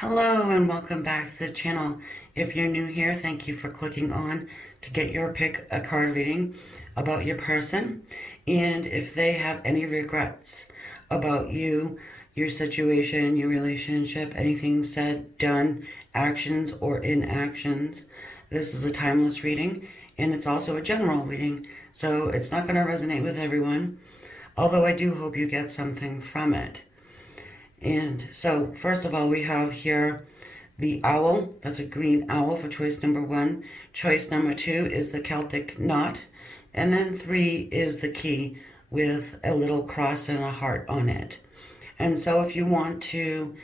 Hello and welcome back to the channel. If you're new here, thank you for clicking on to get your pick a card reading about your person. And if they have any regrets about you, your situation, your relationship, anything said, done, actions or inactions, this is a timeless reading and it's also a general reading. So it's not going to resonate with everyone, although I do hope you get something from it. And so, first of all, we have here the owl. That's a green owl for choice number 1. Choice number 2 is the Celtic knot. And then 3 is the key with a little cross and a heart on it. And so if you want to,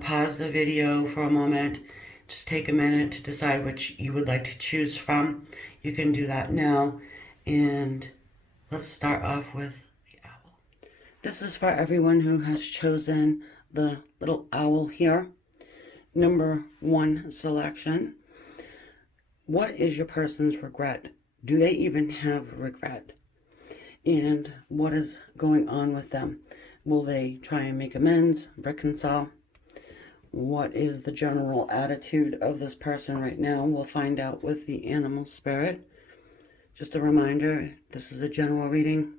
pause the video for a moment, just take a minute to decide which you would like to choose from. You can do that now. And let's start off with the owl. This is for everyone who has chosen the little owl here. Number 1 selection. What is your person's regret? Do they even have regret? And what is going on with them? Will they try and make amends, reconcile? What is the general attitude of this person right now? We'll find out with the animal spirit. Just a reminder, this is a general reading,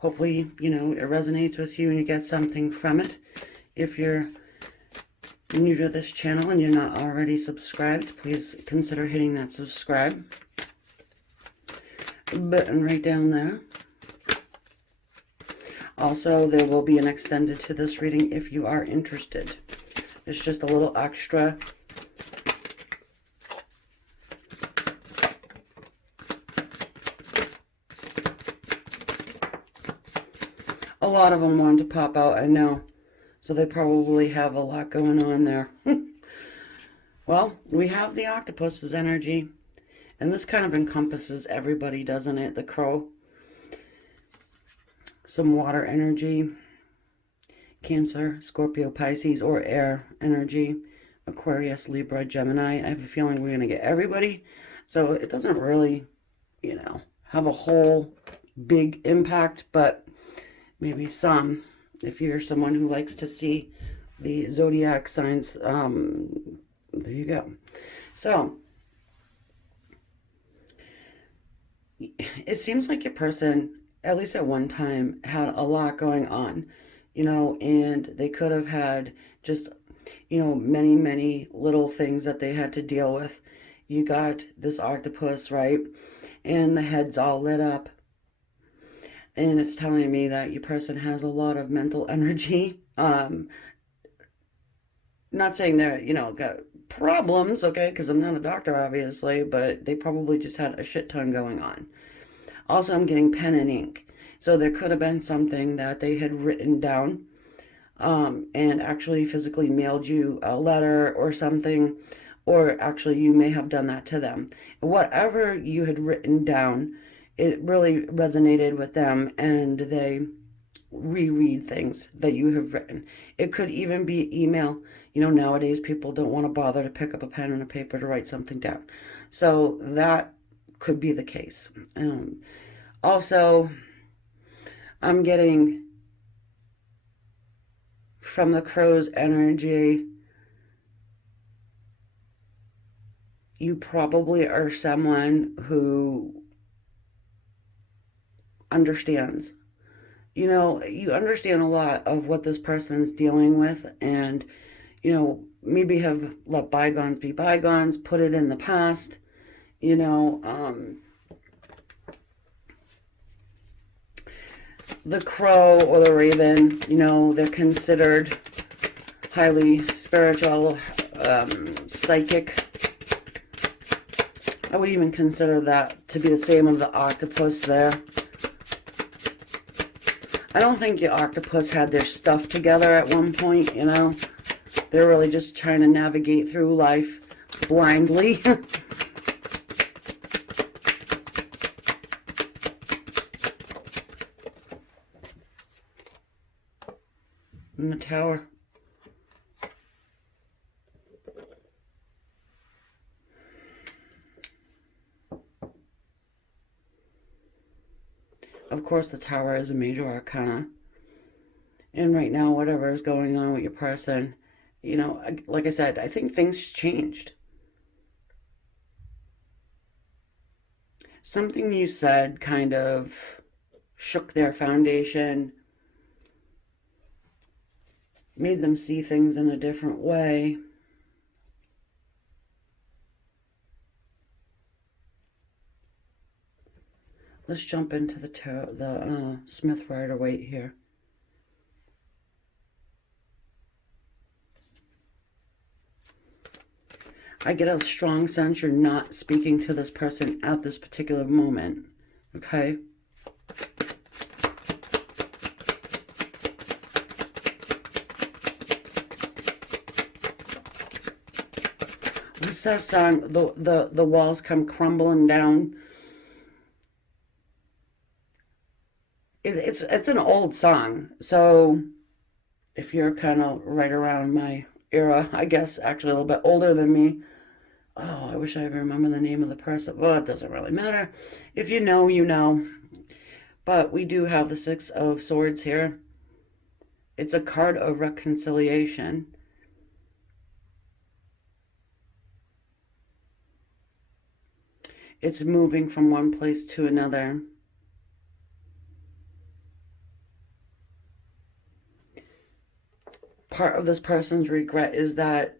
Hopefully, it resonates with you and you get something from it. If you're new to this channel and you're not already subscribed, please consider hitting that subscribe button right down there. Also, there will be an extended to this reading if you are interested. It's just a little extra. A lot of them wanted to pop out, I know. So they probably have a lot going on there. Well, we have the octopus's energy. And this kind of encompasses everybody, doesn't it? The crow. Some water energy. Cancer, Scorpio, Pisces, or air energy. Aquarius, Libra, Gemini. I have a feeling we're going to get everybody. So it doesn't really, have a whole big impact, but maybe some, if you're someone who likes to see the zodiac signs. There you go. So it seems like your person, at least at one time, had a lot going on, and they could have had just, many, many little things that they had to deal with. You got this octopus, right? And the head's all lit up. And it's telling me that your person has a lot of mental energy. Not saying they're, got problems, okay, because I'm not a doctor, obviously, but they probably just had a shit ton going on. Also, I'm getting pen and ink. So there could have been something that they had written down and actually physically mailed you a letter or something, or actually you may have done that to them. Whatever you had written down, it really resonated with them and they reread things that you have written. It could even be email. Nowadays people don't want to bother to pick up a pen and a paper to write something down. So that could be the case. Also, I'm getting from the crow's energy, you probably are someone who understands. You understand a lot of what this person's dealing with, and, maybe have let bygones be bygones, put it in the past, the crow or the raven, they're considered highly spiritual, psychic. I would even consider that to be the same of the octopus there. I don't think your octopus had their stuff together at one point, They're really just trying to navigate through life blindly. In the tower. Of course, the tower is a major arcana. And right now, whatever is going on with your person, you know, like I said, I think things changed. Something you said kind of shook their foundation, made them see things in a different way. Let's jump into the Smith Rider-Waite here. I get a strong sense you're not speaking to this person at this particular moment, okay? What's that song? The walls come crumbling down. It's an old song, so if you're kind of right around my era, I guess, actually a little bit older than me. Oh, I wish I remember the name of the person. Well, it doesn't really matter. If you know, you know. But we do have the Six of Swords here. It's a card of reconciliation. It's moving from one place to another. Part of this person's regret is that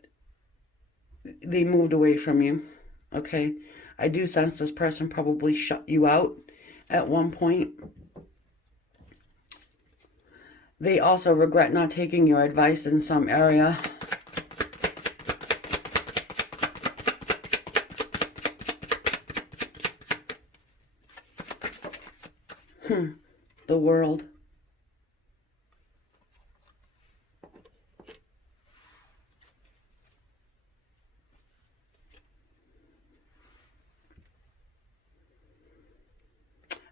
they moved away from you, okay? I do sense this person probably shut you out at one point. They also regret not taking your advice in some area. The World.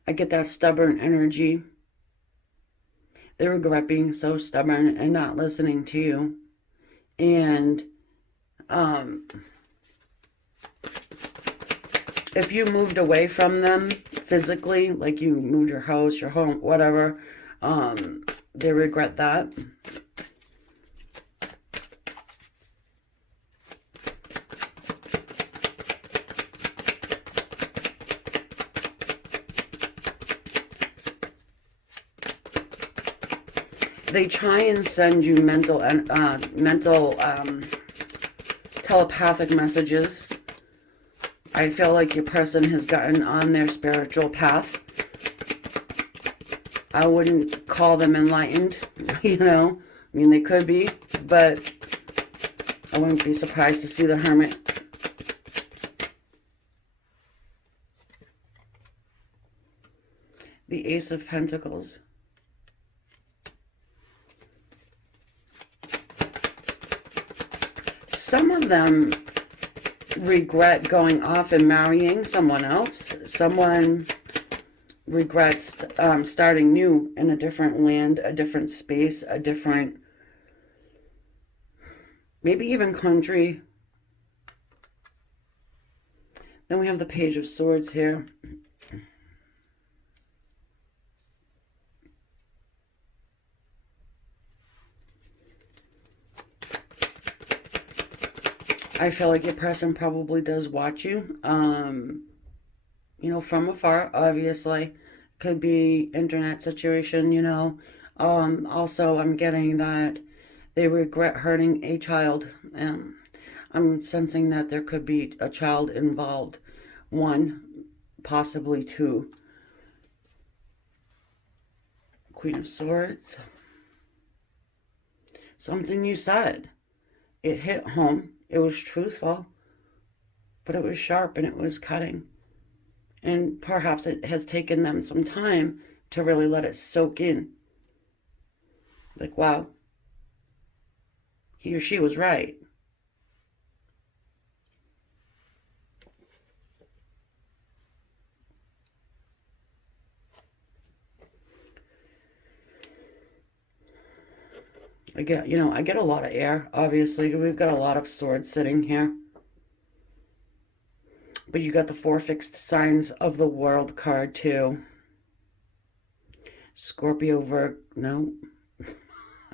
I get that stubborn energy. They regret being so stubborn and not listening to you. And if you moved away from them physically, like you moved your house, your home, whatever, they regret that. They try and send you mental telepathic messages. I feel like your person has gotten on their spiritual path. I wouldn't call them enlightened, you know. I mean, they could be, but I wouldn't be surprised to see the Hermit. The Ace of Pentacles. Some of them regret going off and marrying someone else. Someone regrets starting new in a different land, a different space, a different, maybe even country. Then we have the Page of Swords here. I feel like your person probably does watch you, you know, from afar, obviously. Could be internet situation, you know. Also, I'm getting that they regret hurting a child. I'm sensing that there could be a child involved. One, possibly two. Queen of Swords. Something you said. It hit home. It was truthful, but it was sharp and it was cutting. And perhaps it has taken them some time to really let it soak in. Like, wow, he or she was right. I get a lot of air, obviously. We've got a lot of swords sitting here. But you got the 4 fixed signs of the world card, too. Scorpio, Virgo, no.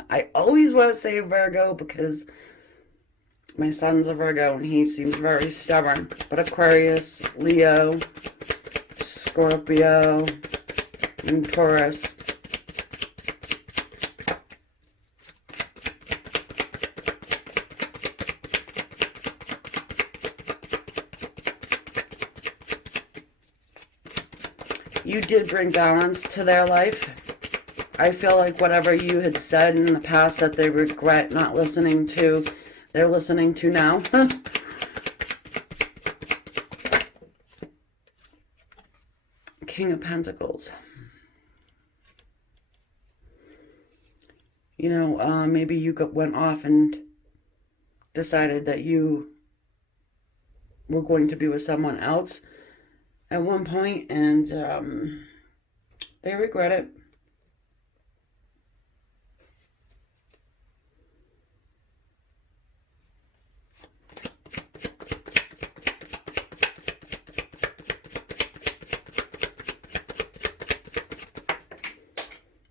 I always want to say Virgo because My son's a Virgo, and he seems very stubborn. But Aquarius, Leo, Scorpio, and Taurus. You did bring balance to their life. I feel like whatever you had said in the past that they regret not listening to, they're listening to now. King of Pentacles. You know, maybe you went off and decided that you were going to be with someone else at one point, and they regret it.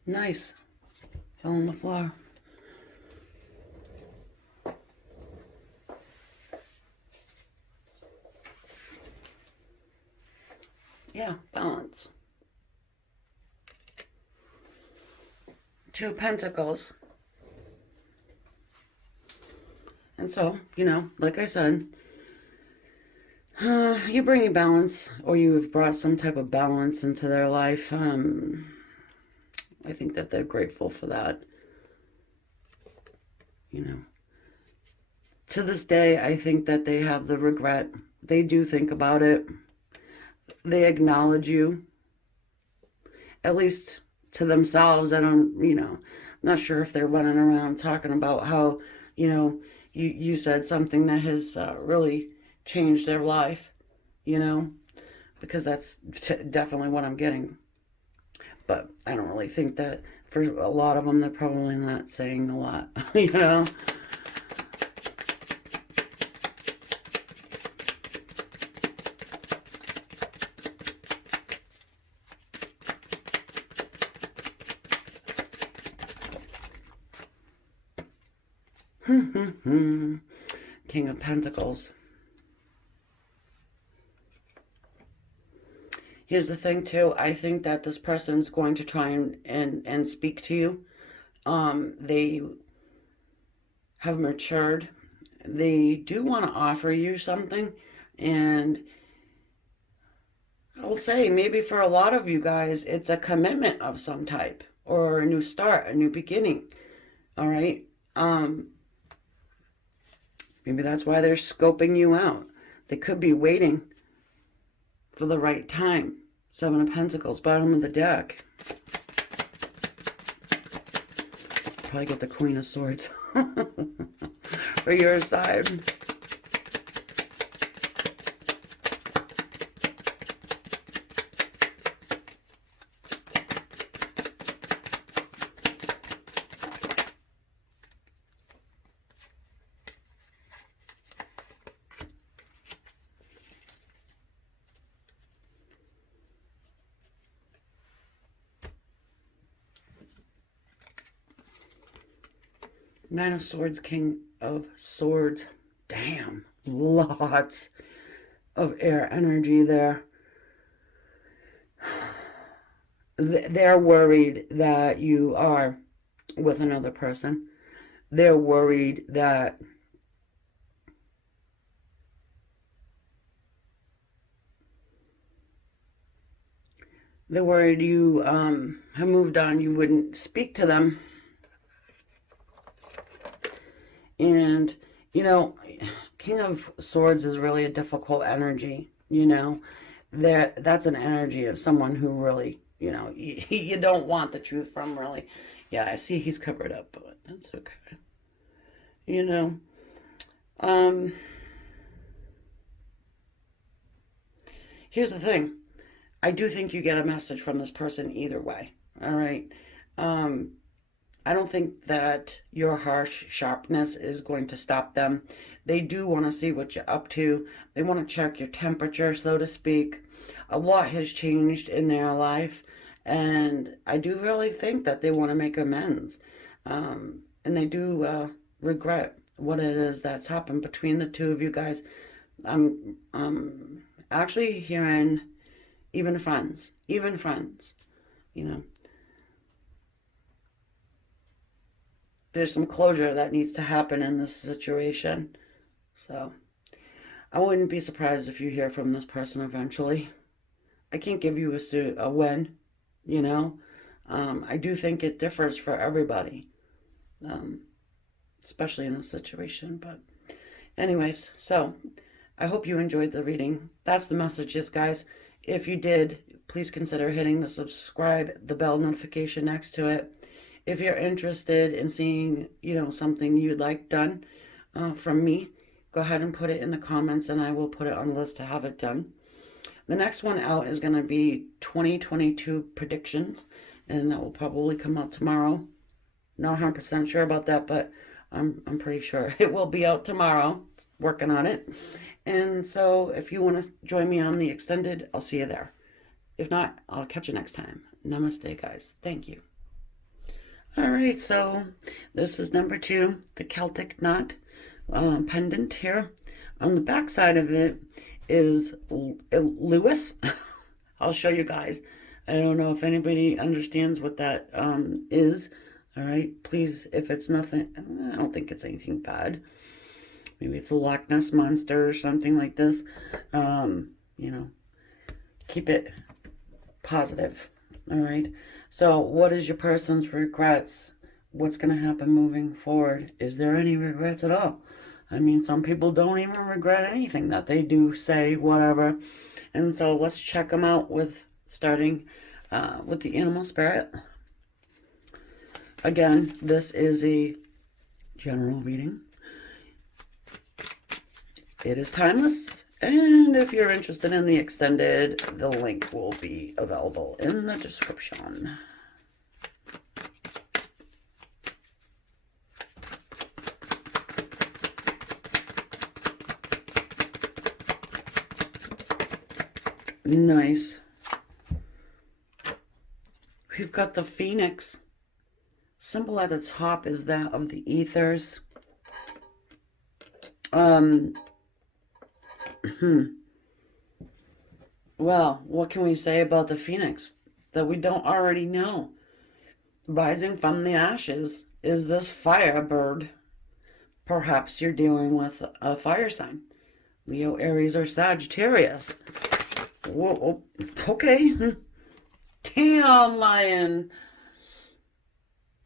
Nice. Fell on the floor. Yeah, balance. Two of Pentacles. And so, you know, like I said, you're bringing balance, or you've brought some type of balance into their life. I think that they're grateful for that. You know, to this day, I think that they have the regret. They do think about it. They acknowledge you, at least to themselves. I don't, you know, I'm not sure if they're running around talking about how, you know, you said something that has really changed their life, you know, because that's definitely what I'm getting. But I don't really think that for a lot of them, they're probably not saying a lot, you know. King of Pentacles. Here's the thing, too. I think that this person's going to try and speak to you. They have matured. They do want to offer you something. And I'll say, maybe for a lot of you guys, it's a commitment of some type. Or a new start, a new beginning. All right? Maybe that's why they're scoping you out. They could be waiting for the right time. Seven of Pentacles, bottom of the deck. Probably get the Queen of Swords for your side. Nine of Swords, King of Swords. Damn, lots of air energy there. They're worried that you are with another person. They're worried that you have moved on. You wouldn't speak to them. And, you know, King of Swords is really a difficult energy, you know. That's an energy of someone who really, you know, you don't want the truth from, really. Yeah, I see he's covered up, but that's okay. You know. Here's the thing. I do think you get a message from this person either way, all right? I don't think that your harsh sharpness is going to stop them. They do want to see what you're up to. They want to check your temperature, so to speak. A lot has changed in their life, and I do really think that they want to make amends. And they do regret what it is that's happened between the two of you guys. I'm actually hearing even friends, you know. There's some closure that needs to happen in this situation. So I wouldn't be surprised if you hear from this person eventually. I can't give you a when, you know. I do think it differs for everybody, um, especially in this situation. But anyways, so I hope you enjoyed the reading. That's the messages, guys. If you did, please consider hitting the subscribe, the bell notification next to it. If you're interested in seeing, something you'd like done from me, go ahead and put it in the comments and I will put it on the list to have it done. The next one out is going to be 2022 predictions, and that will probably come out tomorrow. Not 100% sure about that, but I'm pretty sure it will be out tomorrow. Working on it. And so if you want to join me on the extended, I'll see you there. If not, I'll catch you next time. Namaste, guys. Thank you. All right, so this is number 2, the Celtic Knot pendant here. On the back side of it is Lewis. I'll show you guys. I don't know if anybody understands what that is. All right, please, if it's nothing, I don't think it's anything bad. Maybe it's a Loch Ness monster or something like this. Keep it positive. All right. So what is your person's regrets? What's going to happen moving forward? Is there any regrets at all? I mean, some people don't even regret anything that they do, say, whatever. And so let's check them out with starting with the animal spirit. Again, this is a general reading. It is timeless. And if you're interested in the extended, the link will be available in the description. Nice. We've got the Phoenix. Symbol at the top is that of the ethers. Well, what can we say about the Phoenix that we don't already know? Rising from the ashes is this fire bird. Perhaps you're dealing with a fire sign. Leo, Aries, or Sagittarius. Whoa, okay. Damn, lion.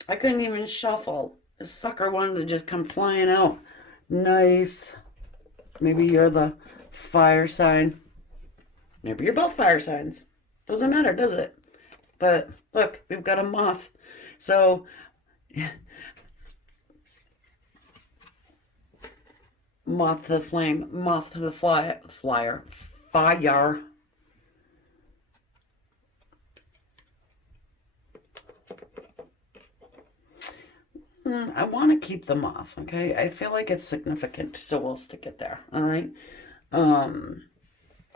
I couldn't even shuffle. This sucker wanted to just come flying out. Nice. Maybe you're the fire sign. Maybe you're both fire signs. Doesn't matter, does it? But look, we've got a moth. So moth to the flame, moth to the fire. I want to keep the moth, okay? I feel like it's significant, so we'll stick it there, all right?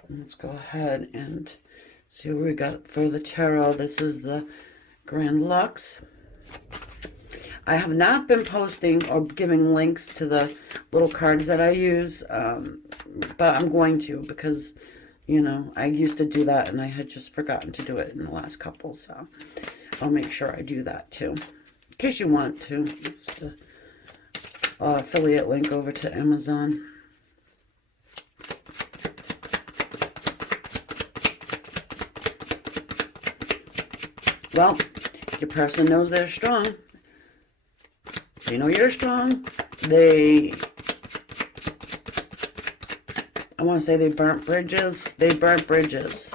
Let's go ahead and see what we got for the tarot. This is the Grand Lux. I have not been posting or giving links to the little cards that I use, but I'm going to because, I used to do that and I had just forgotten to do it in the last couple, so I'll make sure I do that too. In case you want to, just an affiliate link over to Amazon. Well, your person knows they're strong. They know you're strong. I want to say they burnt bridges. They burnt bridges.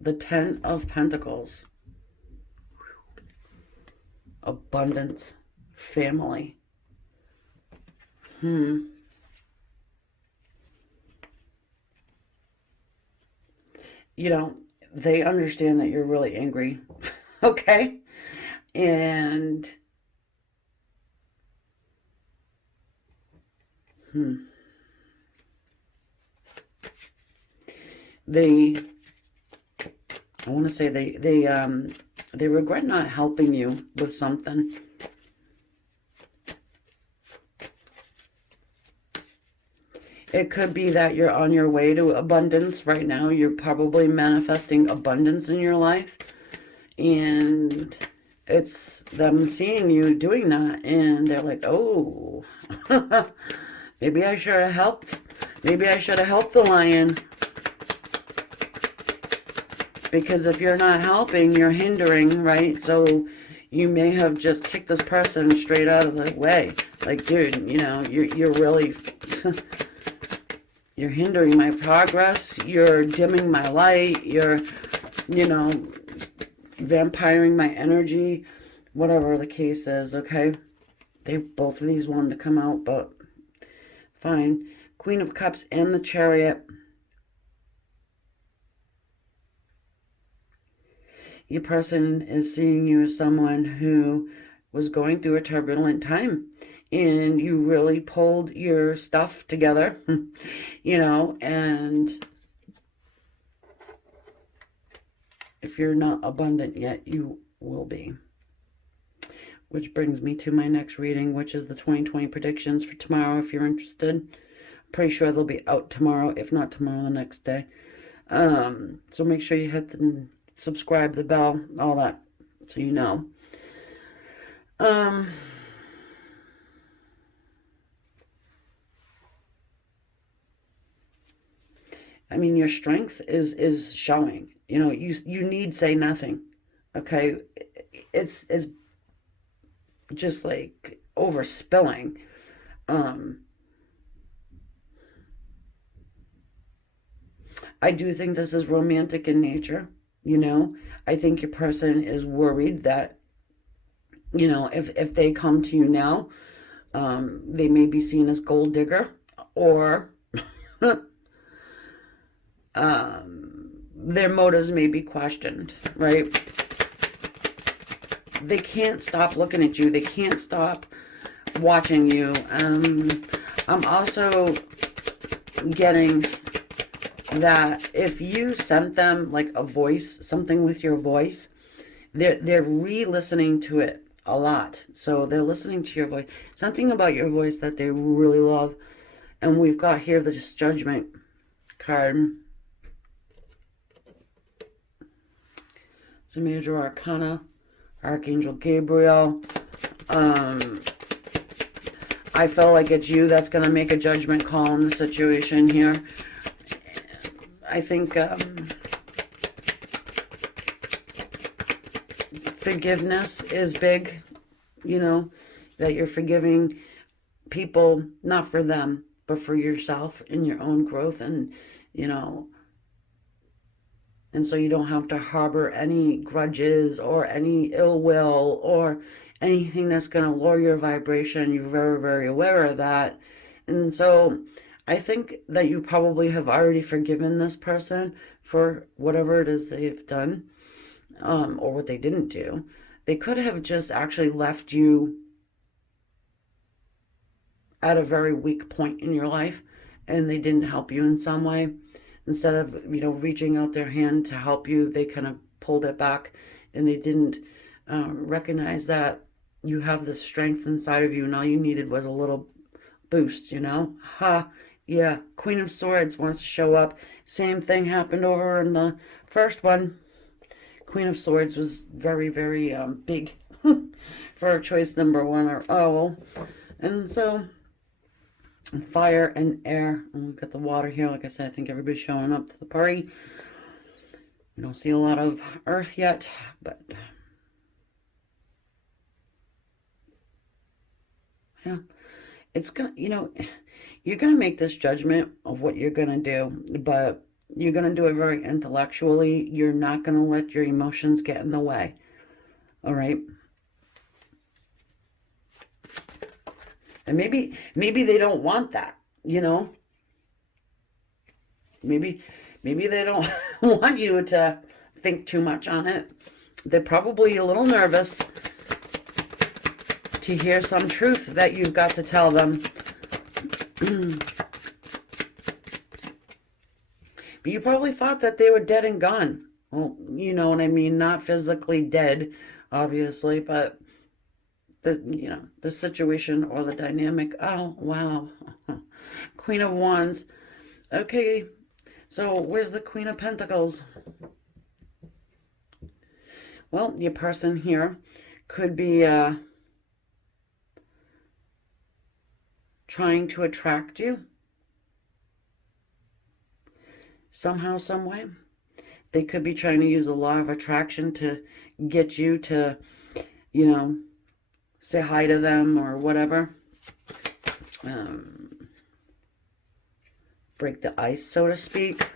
The 10 of Pentacles. Abundance. Family. They understand that you're really angry. Okay? And I want to say they They regret not helping you with something. It could be that you're on your way to abundance right now. You're probably manifesting abundance in your life. And it's them seeing you doing that. And they're like, oh, maybe I should have helped. Maybe I should have helped the lion. Because if you're not helping, you're hindering, right? So you may have just kicked this person straight out of the way. Like, dude, you know, you're really... you're hindering my progress. You're dimming my light. You're, you know, vampiring my energy. Whatever the case is, okay? Both of these wanted to come out, but fine. Queen of Cups and the Chariot. Your person is seeing you as someone who was going through a turbulent time, and you really pulled your stuff together, you know, and if you're not abundant yet, you will be. Which brings me to my next reading, which is the 2020 predictions for tomorrow, if you're interested. I'm pretty sure they'll be out tomorrow, if not tomorrow, the next day. So make sure you hit the subscribe, the bell, all that, so you know. I mean, your strength is showing. You know, you need say nothing. Okay, it's just like overspilling. I do think this is romantic in nature. You know, I think your person is worried that, you know, if they come to you now, they may be seen as gold digger, or their motives may be questioned, right? They can't stop looking at you. They can't stop watching you. I'm also getting that if you sent them like a voice, something with your voice, they're re-listening to it a lot. So they're listening to your voice, something about your voice that they really love. And we've got here this Judgment card. It's a major arcana, Archangel Gabriel. I feel like it's you that's going to make a judgment call in the situation here. I think forgiveness is big, you know, that you're forgiving people, not for them, but for yourself and your own growth, and, you know, and so you don't have to harbor any grudges or any ill will or anything that's going to lower your vibration. You're very, very aware of that. And so I think that you probably have already forgiven this person for whatever it is they've done, or what they didn't do. They could have just actually left you at a very weak point in your life, and they didn't help you in some way. Instead of, you know, reaching out their hand to help you, they kind of pulled it back, and they didn't recognize that you have this strength inside of you, and all you needed was a little boost, you know? Ha! Yeah, Queen of Swords wants to show up. Same thing happened over in the first one. Queen of Swords was very, very big for choice number one, or owl. And so, fire and air. And we've got the water here. Like I said, I think everybody's showing up to the party. We don't see a lot of earth yet, but yeah, it's gonna, you know, you're gonna make this judgment of what you're gonna do, but you're gonna do it very intellectually. You're not gonna let your emotions get in the way. All right. And maybe they don't want that, you know. Maybe they don't want you to think too much on it. They're probably a little nervous to hear some truth that you've got to tell them. But you probably thought that they were dead and gone. Well, you know what I mean? Not physically dead, obviously, but the situation or the dynamic. Oh, wow. Queen of Wands. Okay, so where's the Queen of Pentacles? Well, your person here could be trying to attract you somehow, some way. They could be trying to use the law of attraction to get you to, you know, say hi to them or whatever. Break the ice, so to speak.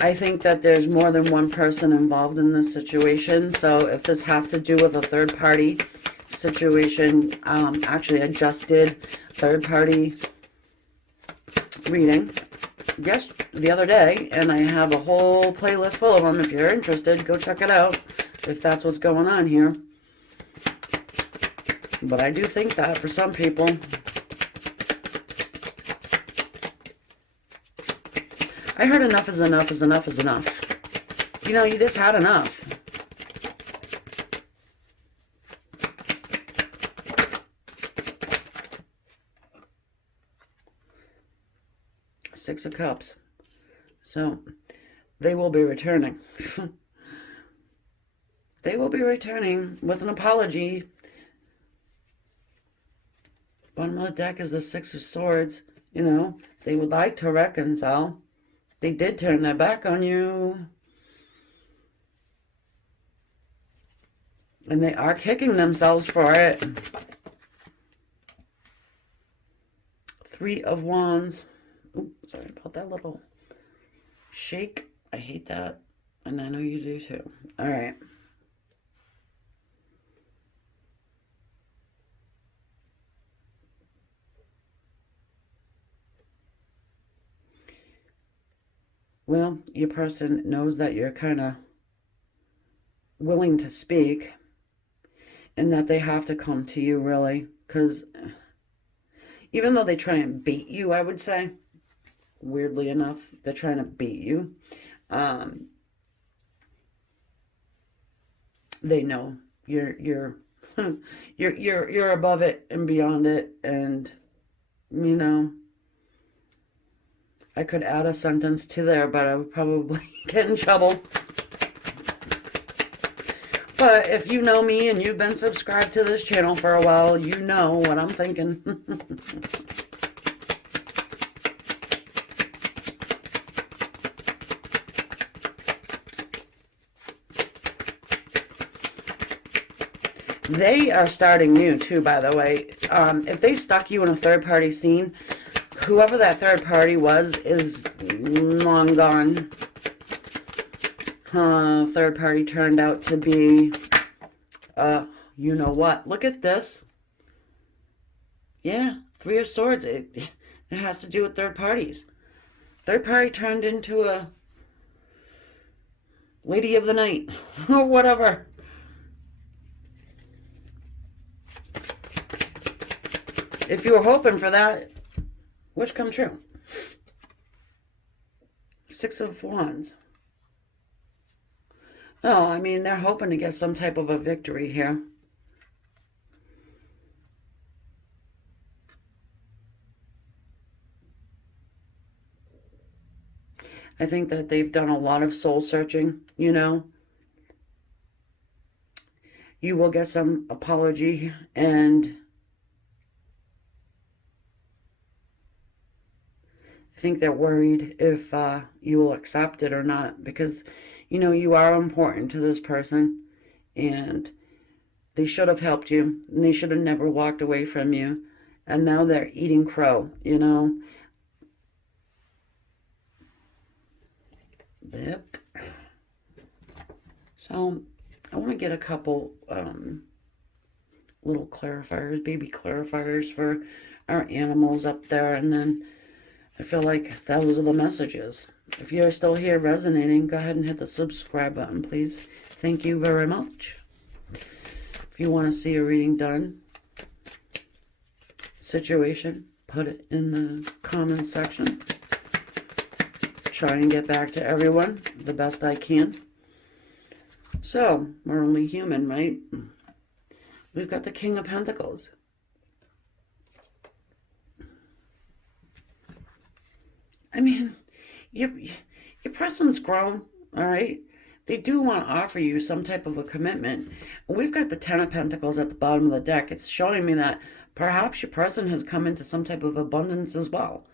I think that there's more than one person involved in this situation. So if this has to do with a third party situation, actually I just did third party reading the other day, and I have a whole playlist full of them. If you're interested, go check it out if that's what's going on here. But I do think that for some people, I heard enough is enough is enough is enough. You know, you just had enough. Six of Cups. So, they will be returning. They will be returning with an apology. Bottom of the deck is the Six of Swords. You know, they would like to reconcile. They did turn their back on you. And they are kicking themselves for it. Three of Wands. Ooh, sorry about that little shake. I hate that. And I know you do too. All right. Well, your person knows that you're kind of willing to speak and that they have to come to you, really, because even though they try and bait you, I would say, weirdly enough, they're trying to bait you. They know you're you're above it and beyond it, and you know, I could add a sentence to there, but I would probably get in trouble. But if you know me and you've been subscribed to this channel for a while, you know what I'm thinking. They are starting new too, by the way. If they stuck you in a third-party scene, whoever that third party was is long gone. Third party turned out to be, you know what? Look at this. Yeah, Three of Swords. It has to do with third parties. Third party turned into a lady of the night or whatever. If you were hoping for that, which come true. Six of Wands. Oh, I mean, they're hoping to get some type of a victory here. I think that they've done a lot of soul searching, you know. You will get some apology, and I think they're worried if you will accept it or not, because, you know, you are important to this person, and they should have helped you, and they should have never walked away from you, and now they're eating crow, you know. Yep. So, I want to get a couple little clarifiers, baby clarifiers for our animals up there, and then I feel like those are the messages. If you're still here resonating, go ahead and hit the subscribe button, please. Thank you very much. If you want to see a reading done, situation, put it in the comments section. try and get back to everyone the best I can. So, we're only human, right? We've got the King of Pentacles. I mean, your person's grown, all right? They do want to offer you some type of a commitment. We've got the Ten of Pentacles at the bottom of the deck. It's showing me that perhaps your person has come into some type of abundance as well.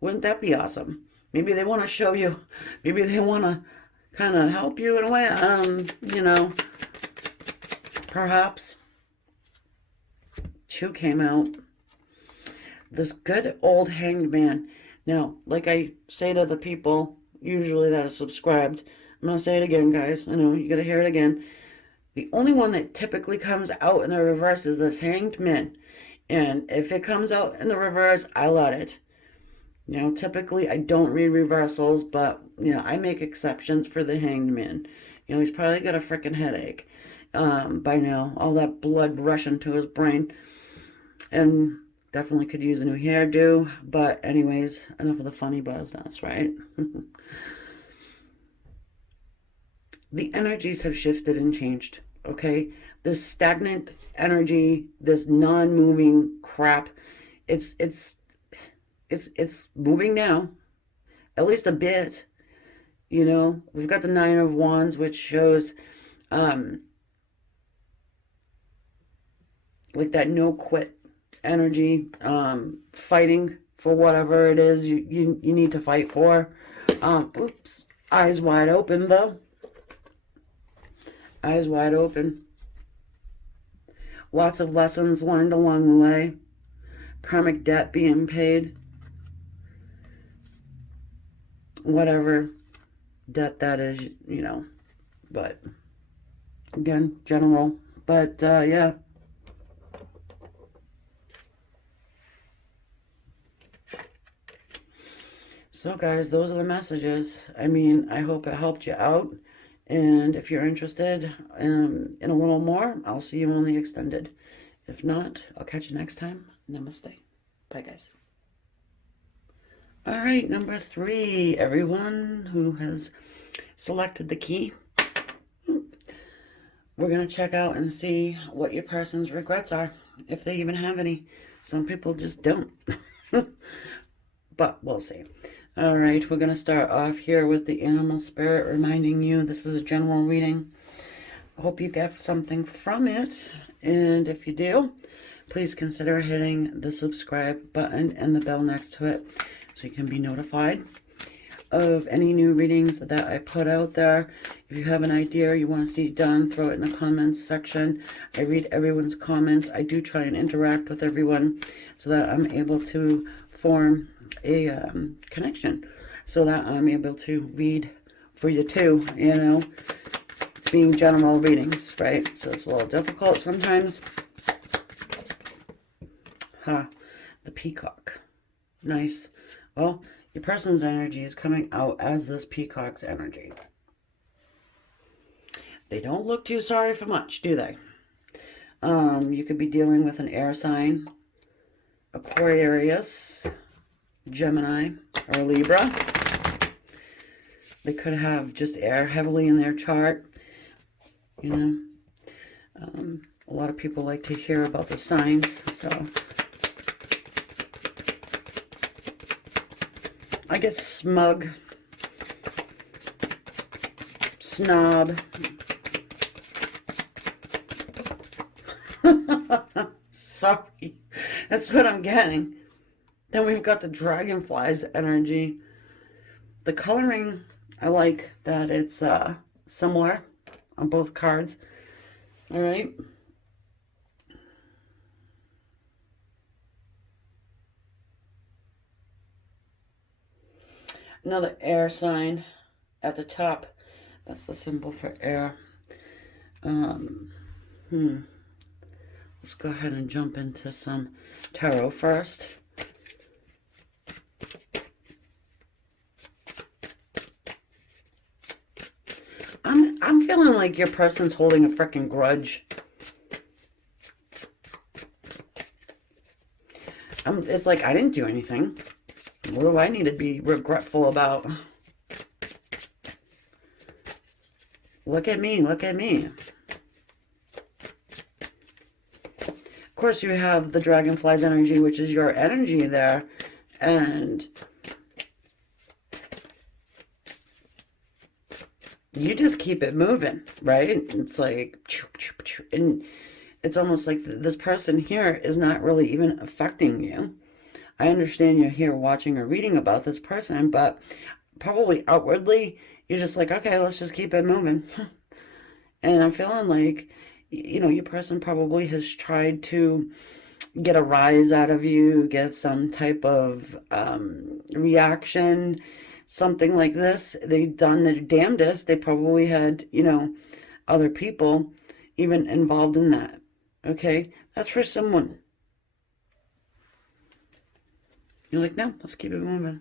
Wouldn't that be awesome? Maybe they want to show you, maybe they want to kind of help you in a way. You know, perhaps. Two came out. This good old Hanged Man. Now, like I say to the people usually that are subscribed, I'm going to say it again, guys. I know, you got to hear it again. The only one that typically comes out in the reverse is this Hanged Man. And if it comes out in the reverse, I let it. You know, typically I don't read reversals, but, you know, I make exceptions for the Hanged Man. You know, he's probably got a freaking headache by now. All that blood rushing to his brain. And definitely could use a new hairdo. But anyways, enough of the funny business, right? The energies have shifted and changed, okay? This stagnant energy, this non-moving crap, it's moving now, at least a bit. You know, we've got the Nine of Wands, which shows like that no quit energy, fighting for whatever it is you need to fight for. Oops, eyes wide open though. Eyes wide open. Lots of lessons learned along the way. Karmic debt being paid. Whatever debt that is, you know. But, again, general. But, yeah. So, guys, those are the messages. I mean, I hope it helped you out. And if you're interested in a little more, I'll see you on the extended. If not, I'll catch you next time. Namaste. Bye, guys. All right, number 3, everyone who has selected the key. We're going to check out and see what your person's regrets are, if they even have any. Some people just don't. But we'll see. All right, we're going to start off here with the animal spirit, reminding you this is a general reading. I hope you get something from it. And if you do, please consider hitting the subscribe button and the bell next to it so you can be notified of any new readings that I put out there. If you have an idea you want to see done, throw it in the comments section. I read everyone's comments. I do try and interact with everyone so that I'm able to form a connection, so that I'm able to read for you too, you know, being general readings, right? So it's a little difficult sometimes. The peacock. Nice. Well, your person's energy is coming out as this peacock's energy. They don't look too sorry for much, do they? You could be dealing with an air sign, Aquarius, Gemini, or Libra. They could have just air heavily in their chart. You know, a lot of people like to hear about the signs, so I guess smug, snob. Sorry, that's what I'm getting. Then we've got the dragonfly's energy. The coloring, I like that it's similar on both cards. All right. Another air sign at the top. That's the symbol for air. Let's go ahead and jump into some tarot first. I'm feeling like your person's holding a freaking grudge. It's like, I didn't do anything. You What do I need to be regretful about? Look at me, look at me. Of course, you have the dragonfly's energy, which is your energy there. And you just keep it moving, right? It's like, and it's almost like this person here is not really even affecting you. I understand you're here watching or reading about this person, but probably outwardly, you're just like, okay, let's just keep it moving. And I'm feeling like, you know, your person probably has tried to get a rise out of you, get some type of reaction, something like this. They've done their damnedest. They probably had, you know, other people even involved in that. Okay? That's for someone. You're like, no, let's keep it moving.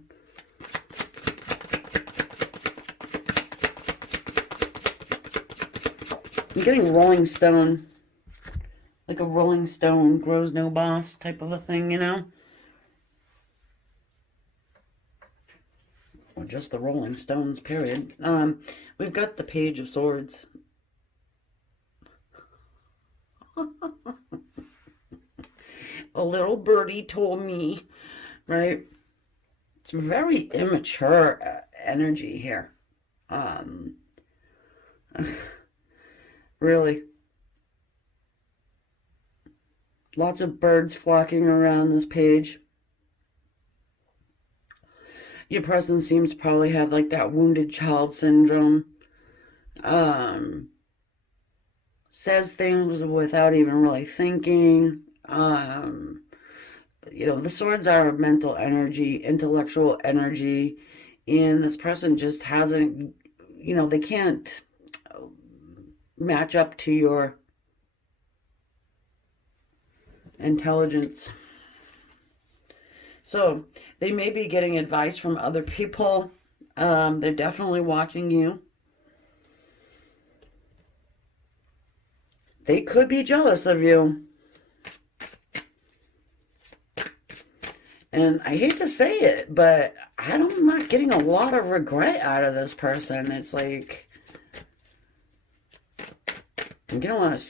I'm getting Rolling Stone. Like a Rolling Stone grows no boss type of a thing, you know? Or just the Rolling Stones, period. We've got the Page of Swords. A little birdie told me, right? It's very immature energy here. Really. Lots of birds flocking around this page. Your person seems to probably have like that wounded child syndrome. Says things without even really thinking. You know, the swords are mental energy, intellectual energy, and this person just hasn't, you know, they can't match up to your intelligence. So they may be getting advice from other people. They're definitely watching you. They could be jealous of you. And I hate to say it, but I'm not getting a lot of regret out of this person. It's like, I'm getting a lot of...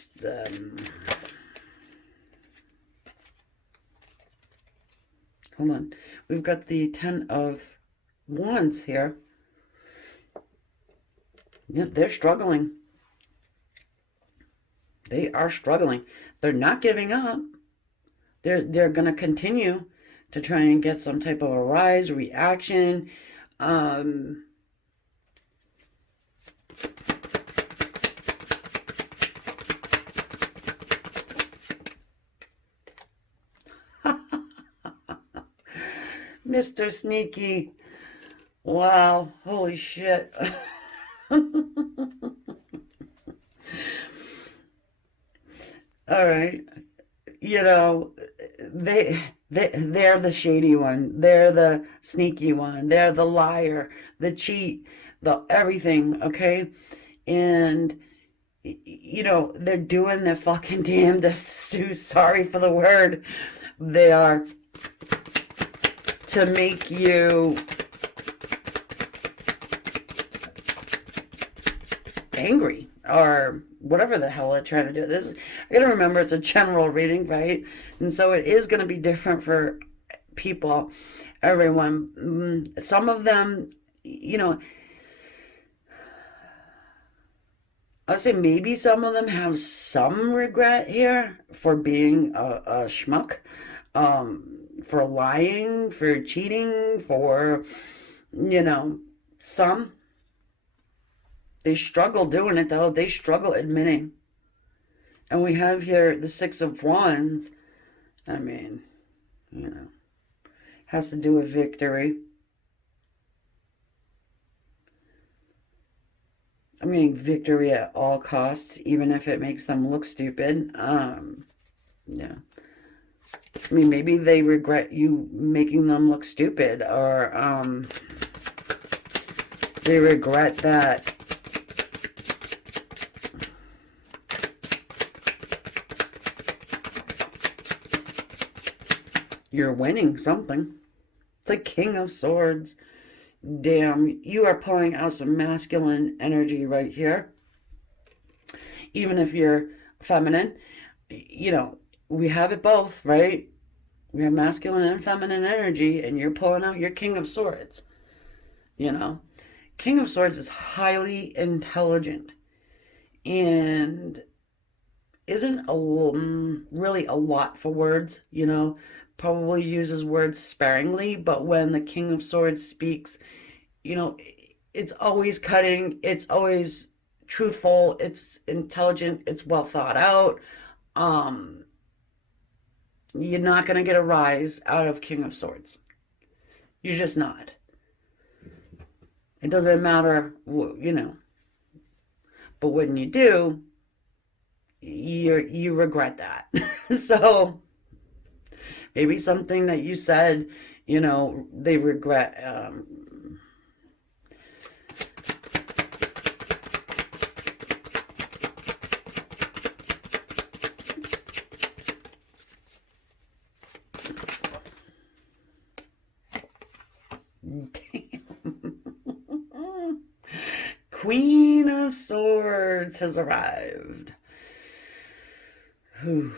hold on. We've got the 10 of Wands here. Yeah, they're struggling. They are struggling. They're not giving up. They're going to continue to try and get some type of a rise, reaction. Mr. Sneaky. Wow. Holy shit. All right. You know, they're the shady one. They're the sneaky one. They're the liar, the cheat, the everything, okay? And, you know, they're doing their fucking damnedest, Stu. Sorry for the word. They are to make you angry or whatever the hell they're trying to do. I gotta remember it's a general reading, right? And so it is going to be different for people, everyone. Some of them, you know, I'll say maybe some of them have some regret here for being a schmuck, for lying, for cheating, for, you know, some. They struggle doing it, though. They struggle admitting. And we have here the 6 of Wands. I mean, you know, has to do with victory. I mean, victory at all costs, even if it makes them look stupid. Yeah. I mean, maybe they regret you making them look stupid, or they regret that you're winning something. The King of Swords. Damn, you are pulling out some masculine energy right here. Even if you're feminine, you know, we have it both, right? We have masculine and feminine energy, and you're pulling out your King of Swords. You know, King of Swords is highly intelligent and isn't really a lot for words, you know, probably uses words sparingly, but when the King of Swords speaks, you know, it's always cutting, it's always truthful, it's intelligent, it's well thought out. Um, you're not going to get a rise out of King of Swords. You're just not. It doesn't matter, you know. But when you do, you regret that. So maybe something that you said, you know, they regret. Damn. Queen of Swords has arrived. Whew.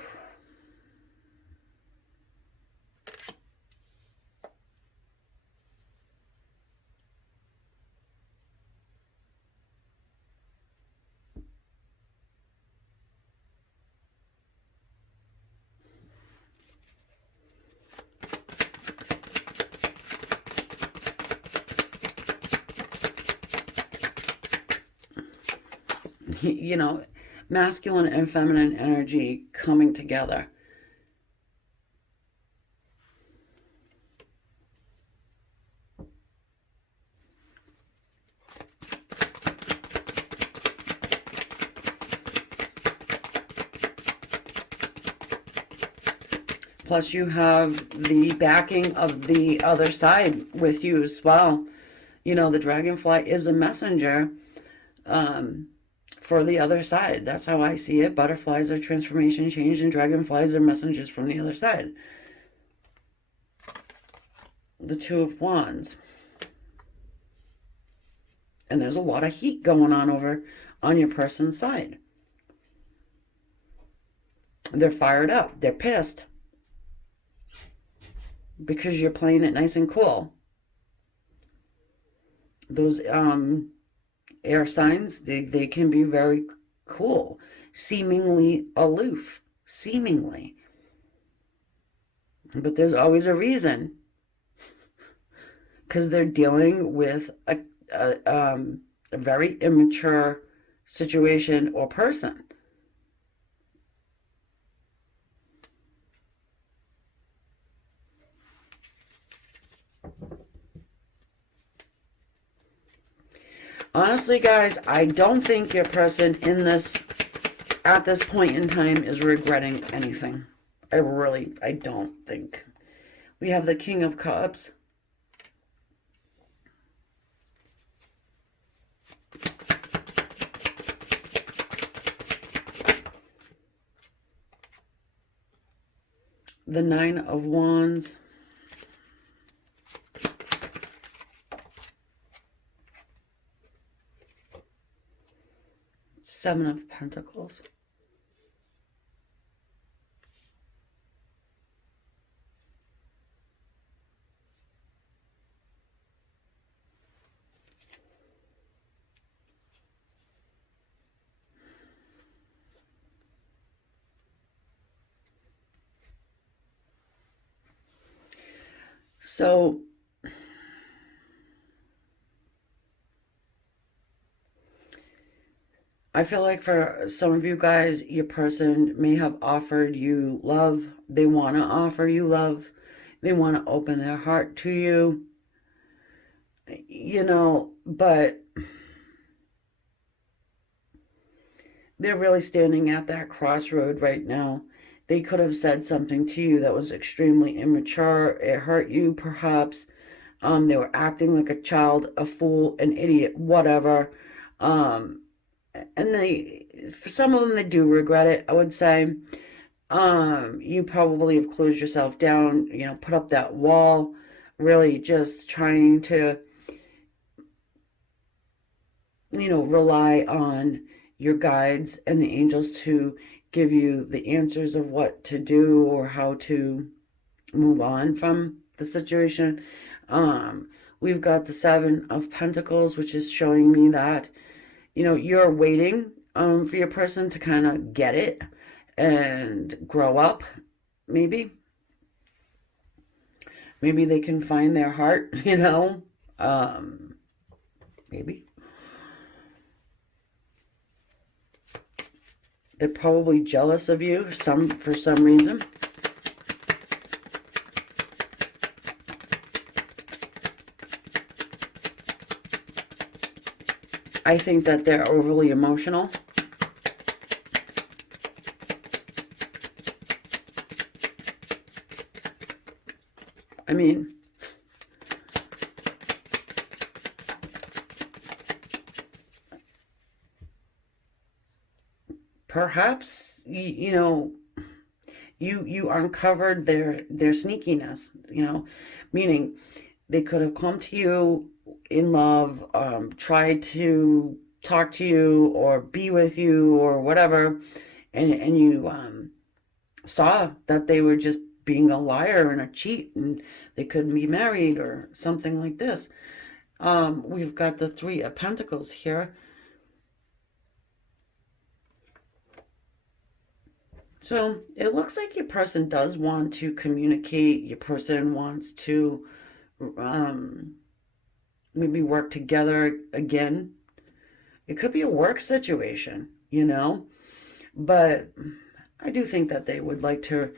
You know, masculine and feminine energy coming together. Plus you have the backing of the other side with you as well. You know, the dragonfly is a messenger for the other side. That's how I see it. Butterflies are transformation, change, and dragonflies are messengers from the other side. The Two of Wands. And there's a lot of heat going on over on your person's side. They're fired up. They're pissed. Because you're playing it nice and cool. Those air signs, they can be very cool. Seemingly aloof. Seemingly. But there's always a reason. Because they're dealing with a very immature situation or person. Honestly, guys, I don't think your person at this point in time is regretting anything. I don't think. We have the King of Cups. The Nine of Wands. Seven of Pentacles. So I feel like for some of you guys, your person may have offered you love. They want to offer you love. They want to open their heart to you. You know, but they're really standing at that crossroad right now. They could have said something to you that was extremely immature. It hurt you, perhaps. They were acting like a child, a fool, an idiot, whatever. And for some of them, they do regret it, I would say. You probably have closed yourself down, you know, put up that wall, really just trying to, rely on your guides and the angels to give you the answers of what to do or how to move on from the situation. Um, we've got the Seven of Pentacles, which is showing me that, you're waiting for your person to kind of get it and grow up, maybe. Maybe they can find their heart, maybe. They're probably jealous of you for some reason. I think that they're overly emotional. I mean, perhaps, you uncovered their sneakiness, meaning they could have come to you in love, tried to talk to you or be with you or whatever, and you saw that they were just being a liar and a cheat and they couldn't be married or something like this. We've got the Three of Pentacles here. So it looks like your person does want to communicate. Your person wants to maybe work together again. It could be a work situation, but I do think that they would like to,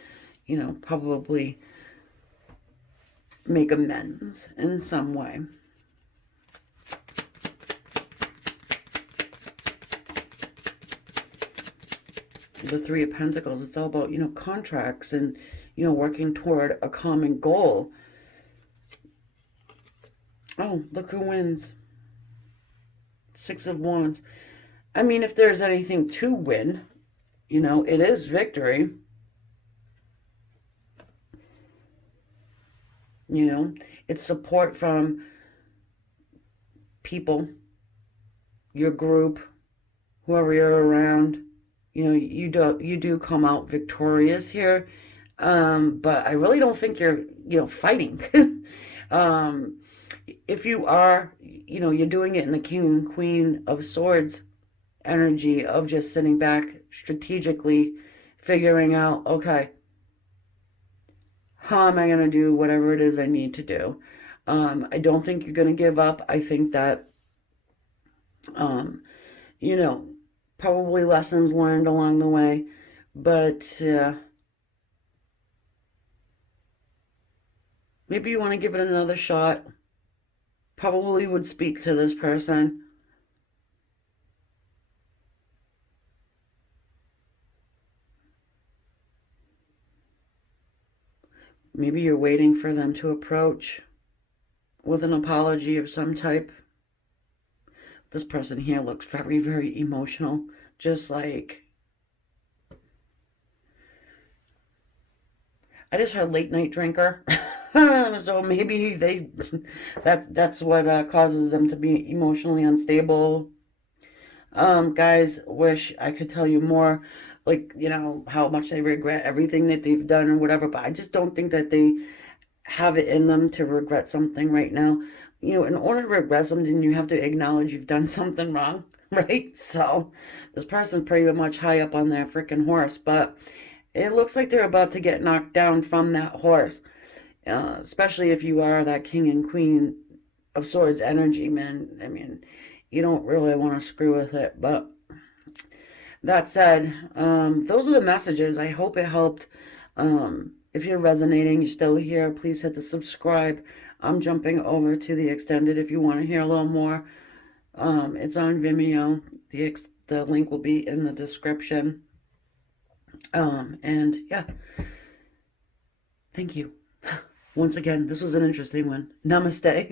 probably make amends in some way. The Three of Pentacles, it's all about, contracts and, working toward a common goal. Oh, look who wins. Six of Wands. I mean, if there's anything to win, it is victory. It's support from people, your group, whoever you're around. You do come out victorious here, but I really don't think you're fighting. If you are, you're doing it in the King and Queen of Swords energy of just sitting back strategically figuring out, okay, how am I going to do whatever it is I need to do. I don't think you're going to give up. I think that probably lessons learned along the way, but maybe you want to give it another shot. Probably would speak to this person. Maybe you're waiting for them to approach with an apology of some type. This person here looks very, very emotional. Just like, I just heard late night drinker. So maybe that's what causes them to be emotionally unstable. Guys, wish I could tell you more, like, how much they regret everything that they've done or whatever, but I just don't think that they have it in them to regret something right now. In order to regret something, you have to acknowledge you've done something wrong, right? So this person's pretty much high up on their freaking horse, but it looks like they're about to get knocked down from that horse, especially if you are that King and Queen of Swords energy, man. I mean, you don't really want to screw with it, but that said, those are the messages. I hope it helped. If you're resonating, you're still here, please hit the subscribe. I'm jumping over to the extended if you want to hear a little more. It's on Vimeo. The link will be in the description. And yeah, thank you. Once again, this was an interesting one. Namaste.